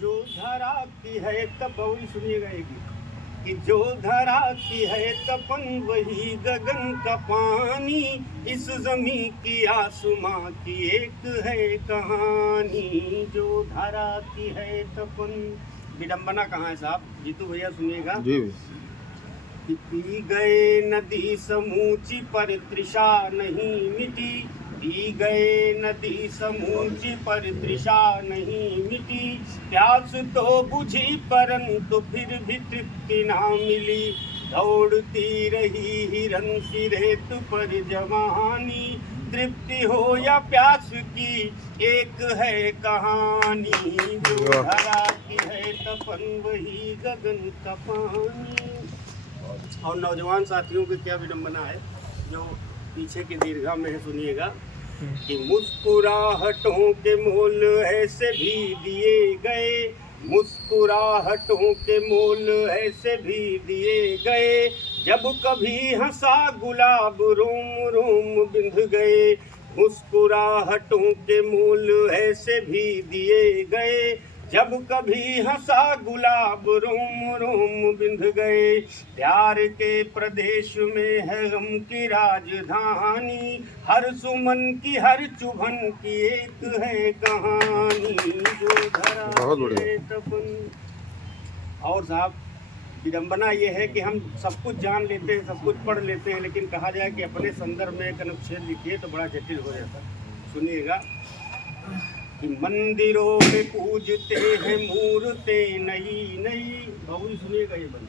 जो धरा की है तपन, सुनिएगा एक कि जो धरा की है तपन वही गगन का पानी, इस जमी की आसमां की एक है कहानी। जो धरा की है तपन, विडंबना कहाँ है साहब? जीतू भैया सुनिएगा। जी कि पी गए नदी समूची पर तृषा नहीं मिटी, पी गए नदी समूची पर तृषा नहीं मिटी, प्यास तो बुझी परंतु फिर भी तृप्ति ना मिली, दौड़ती रही हिरन सिरेत पर जवानी, तृप्ति हो या प्यास की एक है कहानी। जो धरा की है तपन वही गगन का पानी। और नौजवान साथियों की क्या विडंबना है जो पीछे की दीर्घा में है, सुनिएगा कि मुस्कुराहटों के मोल ऐसे भी दिए गए, मुस्कुराहटों के मोल ऐसे भी दिए गए, जब कभी हंसा गुलाब रोम रोम बिंध गए, मुस्कुराहटों के मोल ऐसे भी दिए गए, जब कभी हंसा गुलाब रोम रोम बिंध गए, प्यार के प्रदेश में है गम की राजधानी, हर सुमन की हर चुभन की एक है कहानी। जो धरा है तपन। और साहब विडंबना ये है कि हम सब कुछ जान लेते हैं, सब कुछ पढ़ लेते हैं, लेकिन कहा जाए कि अपने संदर्भ में एक अनुच्छेद लिखिए तो बड़ा जटिल हो जाता। सुनिएगा कि मंदिरों में पूजते हैं मूर्तें नई नई, बहुत सुनिएगा ये बंद,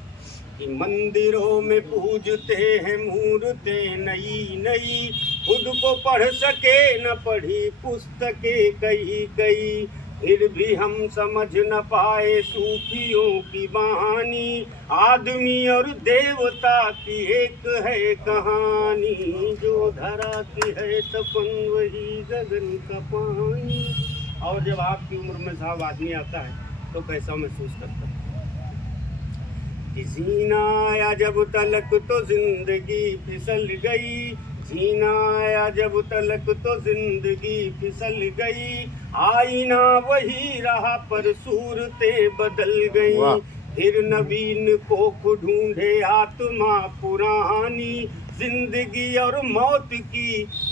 कि मंदिरों में पूजते हैं मूर्तें नई नई, खुद को पढ़ सके न पढ़ी पुस्तकें कई कई, फिर भी हम समझ न पाए सूफियों की बहानी, आदमी और देवता की एक है कहानी। जो धरा की है तपन वही गगन का पानी। और जब आपकी उम्र में साहब आदमी आता है तो कैसा महसूस करता है? जीना आया जब तलक तो जिंदगी फिसल गई, जीना आया जब तलक तो जिंदगी फिसल गई, आईना वही रहा पर सूरतें बदल गई, फिर नवीन को ढूंढे आत्मा पुरानी, जिंदगी और मौत की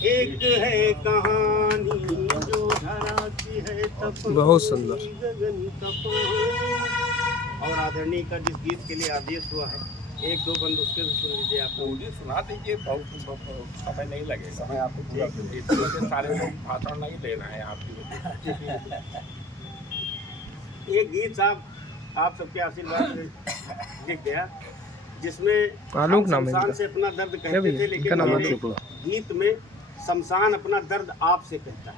एक है कहानी। जो धरा की है तपन बहुत सुंदर। गगन का पानी। और आदरणीय का जिस गीत के लिए आदेश हुआ है, एक दो बंद उसके भी सुन लीजिए आप। पूरी सुना दीजिए, बहुत समय नहीं लगेगा। समय आपको पूरा इसमें सारे लोग भाषण नहीं लेना है आपकी वजह। एक गीत साहब आप सबके आशीर्वाद से लिख गया, जिसमें आलोक हम नाम है शमशान इनका। से अपना दर्द कहते थे, लेकिन मेरे गीत में शमशान अपना दर्द आपसे कहता है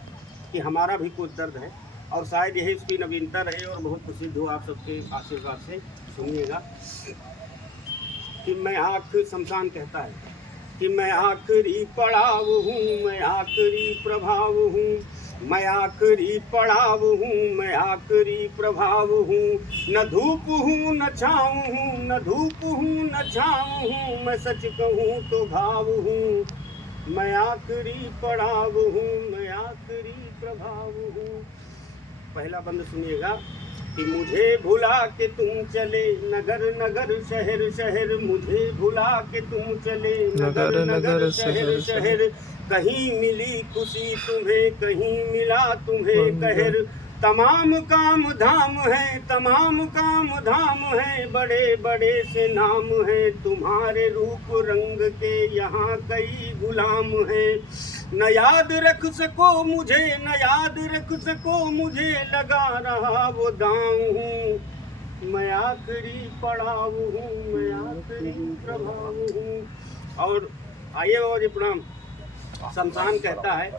कि हमारा भी कुछ दर्द है, और शायद यही उसकी नवीनता रहे और बहुत प्रसिद्ध हो आप सबके आशीर्वाद से। सुनिएगा कि मैं शमशान कहता है कि मैं आखिरी पड़ाव हूँ, मैं आखिरी प्रभाव हूँ, मैं आखिरी पड़ाव हूँ, मैं आखिरी प्रभाव हूँ, न धूप हूँ न छाँव हूँ, न धूप हूँ न छाँव हूँ, मैं सच कहूँ तो घाव हूँ, मैं आखिरी पड़ाव हूँ, मैं आखिरी प्रभाव हूँ। पहला बंद सुनिएगा कि मुझे भुला के तुम चले नगर नगर शहर शहर, मुझे भुला के तुम चले नगर नगर शहर शहर, कहीं मिली खुशी तुम्हें कहीं मिला तुम्हें कहर, तमाम काम धाम है तमाम काम धाम है, बड़े बड़े से नाम है तुम्हारे रूप रंग के यहाँ कई गुलाम है, न याद रख सको मुझे न याद रख सको मुझे, लगा रहा वो दांव हूँ, मैं आखिरी पड़ाव हूँ, मैं आखिरी प्रभाव हूँ। और आइए और प्रणाम। शमशान कहता है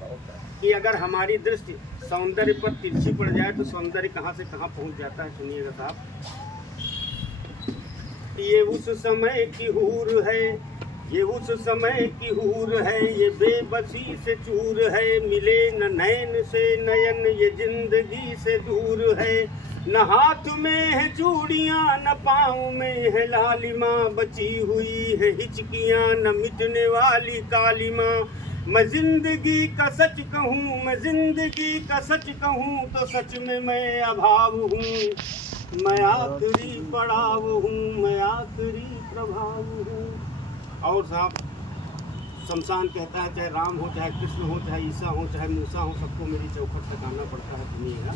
कि अगर हमारी दृष्टि सौंदर्य पर तिरछी पड़ जाए तो सौंदर्य कहाँ से कहाँ पहुँच जाता है। सुनिएगा साहब, ये उस समय की हूर है, ये उस समय की हूर है, ये बेबसी से चूर है, मिले न नैन से नयन ये जिंदगी से दूर है, न हाथ में है चूड़ियाँ न पाँव में है लालिमा, बची हुई है हिचकियाँ न मिटने वाली कालिमा, मैं जिंदगी का सच कहूँ, मैं जिंदगी का सच कहूँ तो सच में मैं अभाव हूँ। मैं आखिरी पड़ाव हूँ, मैं आखिरी प्रभाव हूँ। और साहब शमशान कहता है चाहे राम हो, चाहे कृष्ण हो, चाहे ईसा हो, चाहे मूसा हो, सबको मेरी चौखट तक आना पड़ता है। सुनिएगा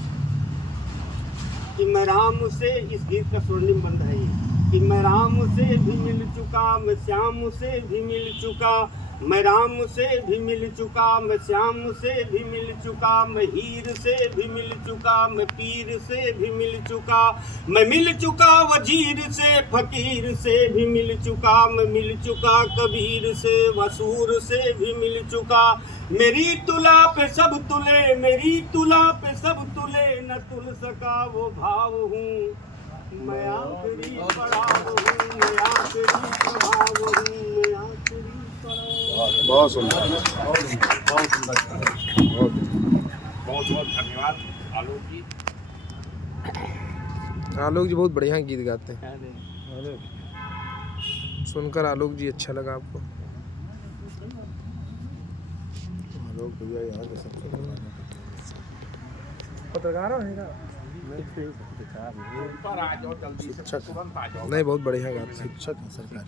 कि मैं राम से, इस गीत का स्वर्णिम बंध है ये, कि मैं राम से भी मिल चुका, मैं श्याम से भी मिल चुका, मैं राम से भी मिल चुका, मैं श्याम से भी मिल चुका, मैं हीर से भी मिल चुका, मैं पीर से भी मिल चुका, मैं मिल चुका वजीर से, फकीर से भी मिल चुका, मैं मिल चुका कबीर से, वसूर से भी मिल चुका। मेरी तुला पे सब तुले, मेरी तुला पे सब तुले, न तुल सका वो भाव हूँ। मैं आखिरी पड़ाव हूँ, मैं आखिरी प्रभाव हूँ, मैं आखिरी पड़ाव। बहुत सुंदर, बहुत सुंदर, बहुत बहुत धन्यवाद आलोक जी। आलोक जी बहुत बढ़िया गीत गाते हैं। सुनकर आलोक जी अच्छा लगा आपको? लोग भैया यहाँ के सबसे पत्रकार हो ऊपर आ जाओ जल्दी से, तुरंत आ जाओ। नहीं, बहुत बढ़िया गाते हैं। शिक्षक है सरकार।